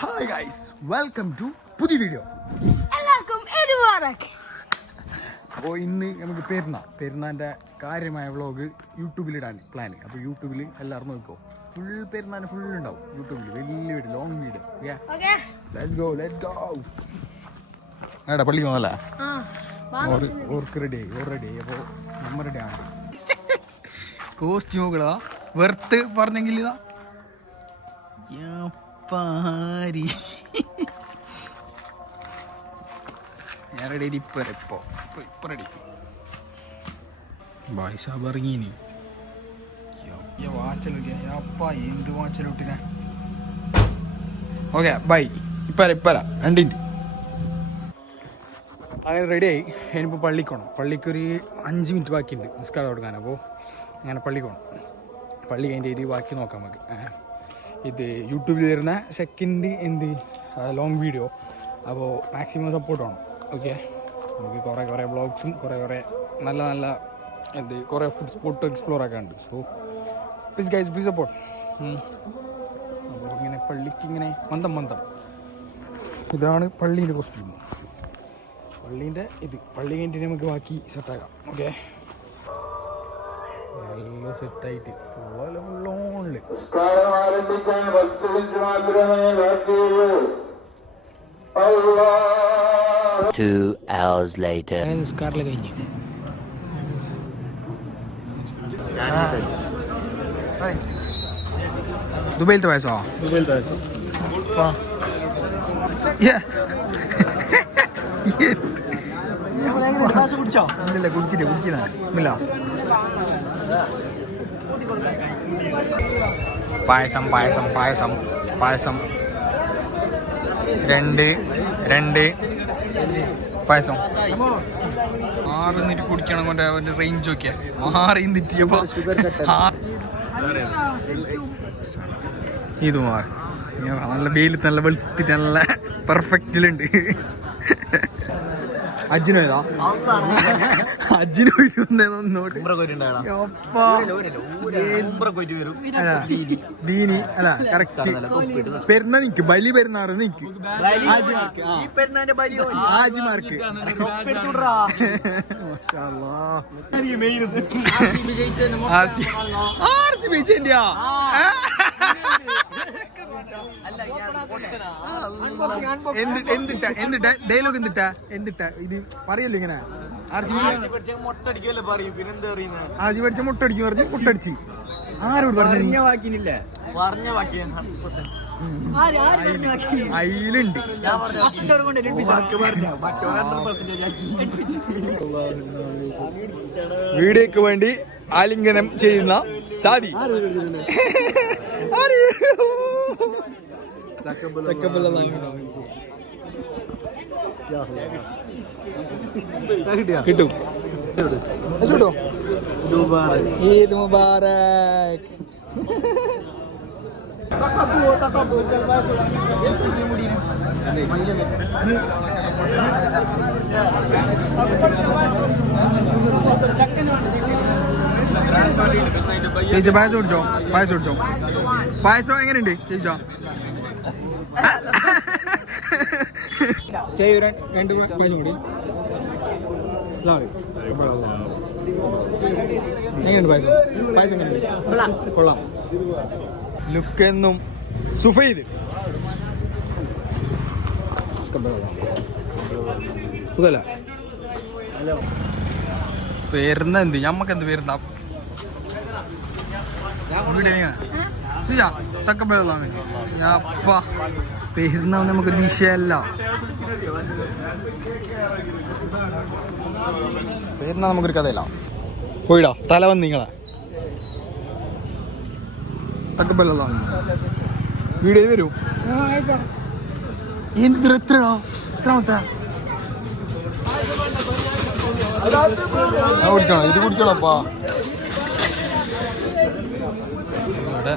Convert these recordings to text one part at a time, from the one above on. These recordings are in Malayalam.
ഹായ് ഗൈസ് വെൽക്കം ടു പുതിയ വീഡിയോ എല്ലാവർക്കും അപ്പോൾ ഇന്ന് നമുക്ക് പെരുന്നാൾ പെരുന്നാളിന്റെ കാര്യമായ വ്ളോഗ് യൂട്യൂബിലിടാൻ പ്ലാൻ അപ്പോൾ യൂട്യൂബിൽ എല്ലാവരും നോക്കോ. ഫുൾ പെരുന്നാളിന് ഫുൾ ഉണ്ടാവും യൂട്യൂബിൽ വലിയ video long video okay let's go let's go എടാ പള്ളിക്ക് വാ. ഓർക്ക് റെഡി ആയി ഓർ റെഡി ആയി. അപ്പോൾ നമ്മ റെഡി ആണ്. കോസ്റ്റ്യൂമുകളാ വെർത്ത് പറഞ്ഞെങ്കിൽ ഇതാ. യാപ്പാരി. ഞാൻ റെഡി ഇപ്പൊ ഇപ്പൊ ഇപ്പൊ റെഡി ബായ് സാബ് ഇറങ്ങീനി വാച്ചലൊക്കെ എന്ത് വാച്ചലോട്ടിനെ ഓക്കെ ബൈ ഇപ്പര ഇപ്പര രണ്ടിന്റെ അങ്ങനെ റെഡിയായി ഇനിയിപ്പോൾ പള്ളിക്ക് പോകണം പള്ളിക്ക് ഒരു അഞ്ച് മിനിറ്റ് ബാക്കിയുണ്ട്. നിസ്കാരം കൊടുക്കാൻ അപ്പോൾ അങ്ങനെ പള്ളിക്ക് പോകണം പള്ളി കഴിഞ്ഞ രീതി ബാക്കി നോക്കാം നമുക്ക്. ഇത് യൂട്യൂബിൽ വരുന്ന സെക്കൻഡ് എന്ത്? ലോങ് വീഡിയോ അപ്പോൾ മാക്സിമം സപ്പോർട്ട് വേണം. ഓക്കെ നമുക്ക് കുറേ കുറേ ബ്ലോഗ്സും കുറേ കുറേ നല്ല നല്ല എന്ത്? കുറേ food spot explore ആക്കാനുണ്ട്. So please guys please support അപ്പോൾ ഇങ്ങനെ പള്ളിക്ക് ഇങ്ങനെ മന്ദം മന്ദം. ഇതാണ് പള്ളീന്റെ കോസ്റ്റ്യൂം പള്ളീന്റെ ഇത്. പള്ളി കഴിഞ്ഞിട്ട് നമുക്ക് ബാക്കി സെറ്റാക്കാം ഓക്കെ എല്ലാം സെറ്റായിട്ട്. ഫുള്ളല്ല ഫുള്ളോണിൽ കാലം ആരംഭിക്കാൻ പത്ത് മിനിറ്റ് മാത്രമേ ബാക്കിയുള്ളൂ. അല്ലാ Two hours later. നിസ്കാറിൽ കഴിഞ്ഞ്. ദുബൈയിലത്തെ വയസ്സോ കുടിച്ചോ ഇല്ല കുടിച്ചിട്ട് കുടിക്കുന്ന സ്മില്ല പായസം പായസം പായസം പായസം. രണ്ട് രണ്ട്. പായസം. ആറ് നിന്നിട്ട് കുടിക്കണം കൊണ്ട് അവന്റെ റേഞ്ച് നോക്കിയാ. മാറി നിന്നിട്ടിയപ്പോ ഇത് മാറി. നല്ല വെയിലത്ത് നല്ല വെളുത്തിട്ട് നല്ല പെർഫെക്റ്റിലുണ്ട് അജിനോ ഏതാ? അജിനോ ദീനി അല്ല കറക്റ്റ് പെരുന്ന നിക്ക് ബലി പെരുന്നാറ് നിക്ക്. ആജിമാർക്ക്. R C R C B എന്ത് എന്തിട്ട? എന്തിട്ട ഡയലോഗ് എന്തിട്ട? എന്തിട്ട? ഇത് പറയല്ലോ ഇങ്ങനെ? ആർജി ആര് സി പഠിച്ച മുട്ടടിക്കും പറഞ്ഞു മുട്ടടിച്ച്. ആരോട് പറഞ്ഞു അയിലുണ്ട് വീഡിയോക്ക് വേണ്ടി ആലിംഗനം ചെയ്യുന്ന സാദി. ആര്? നാങ്ങുന്നു. കിട്ടും. കിട്ടോ. ഈദ് മുബാറക്. ചേച്ചി പായസം കുടിച്ചോ? പായസം കുടിച്ചോ? പായസം എങ്ങനെയുണ്ട് ചേച്ചോ? ചെയ്യൂ രണ്ട് പ്രാവശ്യം കൂടി. എങ്ങനെയുണ്ട് പായസം? പായസം കൊള്ളാം. ലുക്ക് എന്നും സുഫൈദ്. സുഖല്ല? എന്ത്? ഞമ്മക്ക് എന്ത് പേരുന്ന തക്കപ്പലാണ് ഞാൻ പേരുന്ന നമുക്കൊരു വിഷയമല്ല പേരുന്ന നമുക്കൊരു കഥയില്ല പോയിടാ തല വന്ന് നിങ്ങളെ തക്കപ്പലാണ് വീഡിയോ വരൂ. എന്ത് എത്രയോ എത്രാമത്തെ കുടിക്കണം? ഇത് കുടിക്കണപ്പാ ഇവിടെ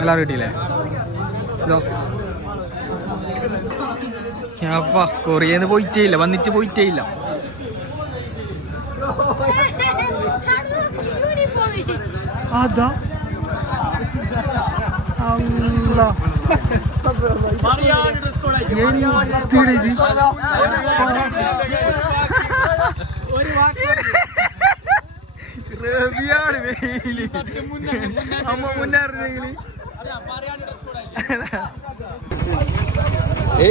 എല്ലാവരും കിട്ടിയില്ലേ കൊറിയന്ന് പോയിട്ടേ ഇല്ല വന്നിട്ട് പോയിട്ടേ ഇല്ല. Uniform Allah. എന്തിടെ ഇത്? റബിയാണ് വെയിൽ. അമ്മ മുന്നേ അറിഞ്ഞെങ്കിൽ ഏ?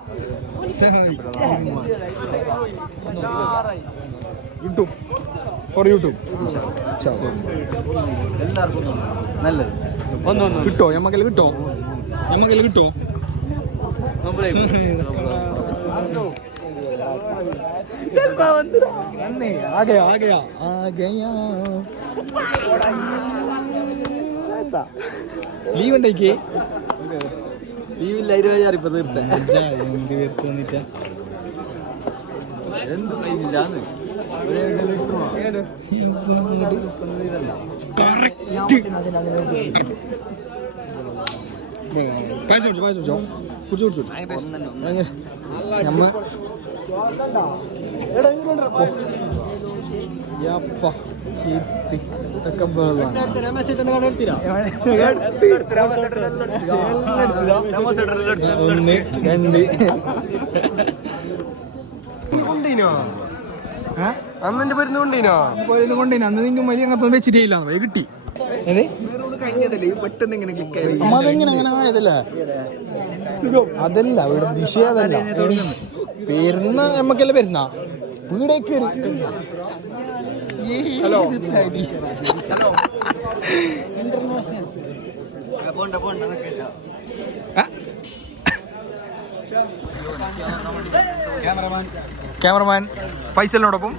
യൂട്യൂബ്. For YouTube. കിട്ടോ? ഞമ്മക്കല്ല കിട്ടോ? ഞമ്മക്കല്ല കിട്ടോ? ആകെ ആകെയാ ആകെയാ ലീവ് ഉണ്ടായിക്കേ ലീവില്ല ഇരുപതിനായിരം ഇപ്പൊ തീർത്തേ എന്ത് പേർക്ക് വന്നിട്ടാ എന്ത് കഴിഞ്ഞില്ലാന്ന് പായസം കുടിച്ചോ പായസം കുടിച്ചോ. കുടിച്ചോ കുടിച്ചോ. നമ്മ തക്കബ്ബറല്ലാ ഒന്ന് രണ്ട്. അന്നെ പരുന്ന് കൊണ്ടീനോ? പരുന്ന് കൊണ്ടേനെ? അന്ന് നിന്റെ മരി അങ്ങനെ വെച്ചിട്ടേ ഇല്ല കിട്ടി. അതെങ്ങനെ അങ്ങനെ ആയതല്ലേ? അതല്ല ഇവിടെ ദിശ അതല്ല. പേരുന്ന നമ്മക്കല്ലേ പെരുന്ന? വീടേക്ക് ക്യാമറമാൻ ഫൈസലിനോടൊപ്പം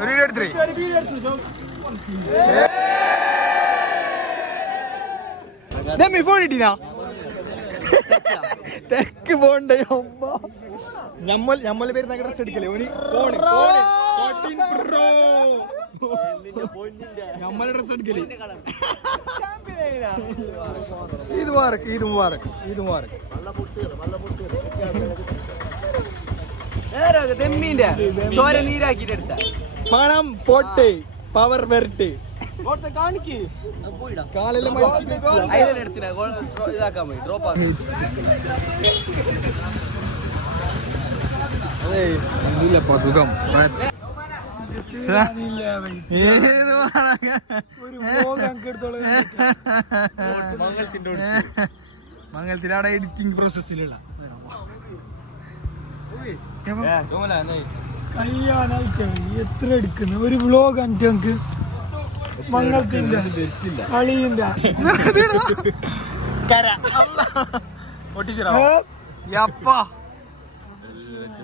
വീഡിയോ എടുത്തിരേ. ഫോൺ ഇട്ടീനാ? തെക്ക് പോണ്ടേ അമ്മ. ഞമ്മൾ ഞമ്മളെ പേര് ഡ്രസ് എടുക്കല്ലേ? ഓന് ഫോണ് ഞമ്മളെ ഡ്രസ് എടുക്കൽ ഇത് മാറക്ക് ഇത് മാറക്ക് ഇത് മാറക്ക് തെമ്മീന്റെ ചോര നീരാക്കിട്ട് എടുത്ത പണം പോട്ടെ പവർ വരട്ടെ. ഇതാക്കാൻ പോയി ഡ്രോപ്പ് ആക്കി സുഖം. മംഗലത്തിന്റെ അവിടെ എഡിറ്റിംഗ് പ്രോസസ്സിലുള്ള എത്ര എടുക്കുന്നു ഒരു വ്ലോഗ് കണ്ടിട്ട് നമുക്ക് കര.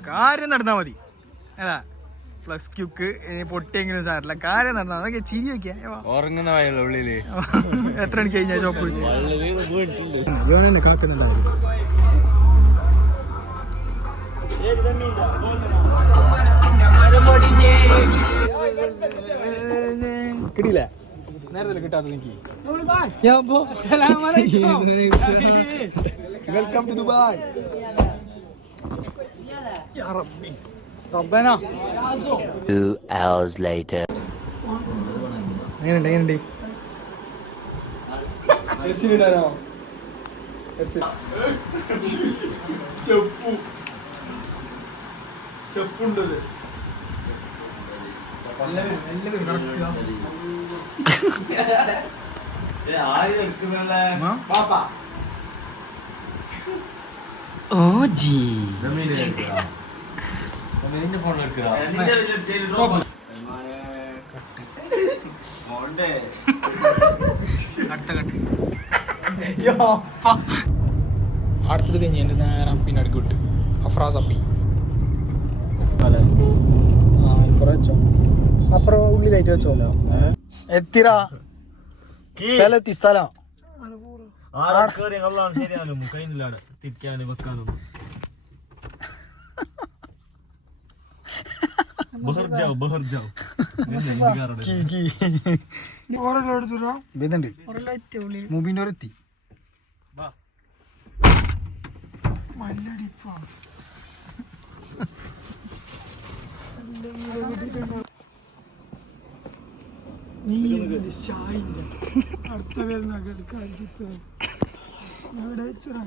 കാര്യം നടന്നാ മതി. അതാ ഫ്ലക്സ് ക്യൂക്ക് ഇനി പൊട്ടിയെങ്കിലും സാറില്ല കാര്യം നടന്നാ അതൊക്കെ ചിരി വെക്കാ. ഉറങ്ങുന്ന ഉള്ളിൽ. എത്ര മണിക്ക് കഴിഞ്ഞാ ഷോപ്പ് കാക്കുന്നുണ്ടായിരുന്നു കിട്ടിയില്ല നേരത്തെ കിട്ടാത്ത എനിക്ക് വെൽക്കം ടു ദുബായ്. റബ്ബനാ. Two hours later. എങ്ങനെയുണ്ട് ചെപ്പു. ചെപ്പുണ്ടത്. ഓ ജി അടുത്തത് കഴിഞ്ഞ് എന്റെ നേരെ അപ്പിന് അടുക്ക് വിട്ട് അഫ്രാസ് അപ്പി വെച്ചോ അപ്പുറം ഉള്ളിലായിട്ട് വെച്ചോല്ലോ എത്തിര സ്ഥലത്തി സ്ഥലം ശരിയാലും കയ്യിലാണ് തിരിക്കാനും വെക്കാനും മൂബിന്റെ ഒരു എത്തി മല്ലടിപ്പാ നീ ഷായിന്റെ അടുത്ത വരുന്ന വെച്ചടാ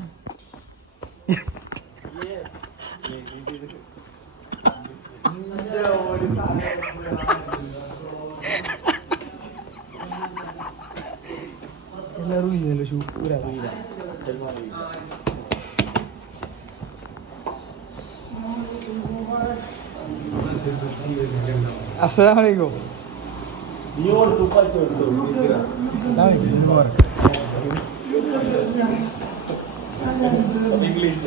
എല്ലാവരും ഇല്ലല്ലോ ഷൂ അലൈക്കും അസ്സലാമു എടുത്തു ഇംഗ്ലീഷ്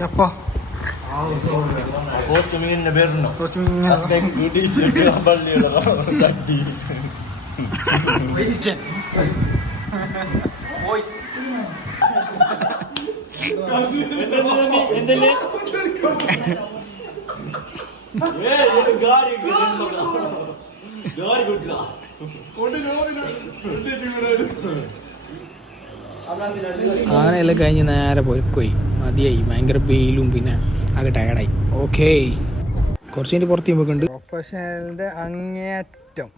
യപ്പാ കോസ്റ്റ്യൂമിന്റെ പേരുണ്ടോ കുറച്ച് ഇങ്ങനെ അങ്ങനെയെല്ലാം കഴിഞ്ഞ് നേരെ പൊരുക്കോയി. മതിയായി. ഭയങ്കര വെയിലും പിന്നെ ആകെ ടയർഡായി ഓക്കേ കുറച്ച് കഴിഞ്ഞ് പുറത്ത് ചെയ്യുമ്പോൾ ഉണ്ട് പ്രൊഫഷണലിന്റെ അങ്ങേറ്റം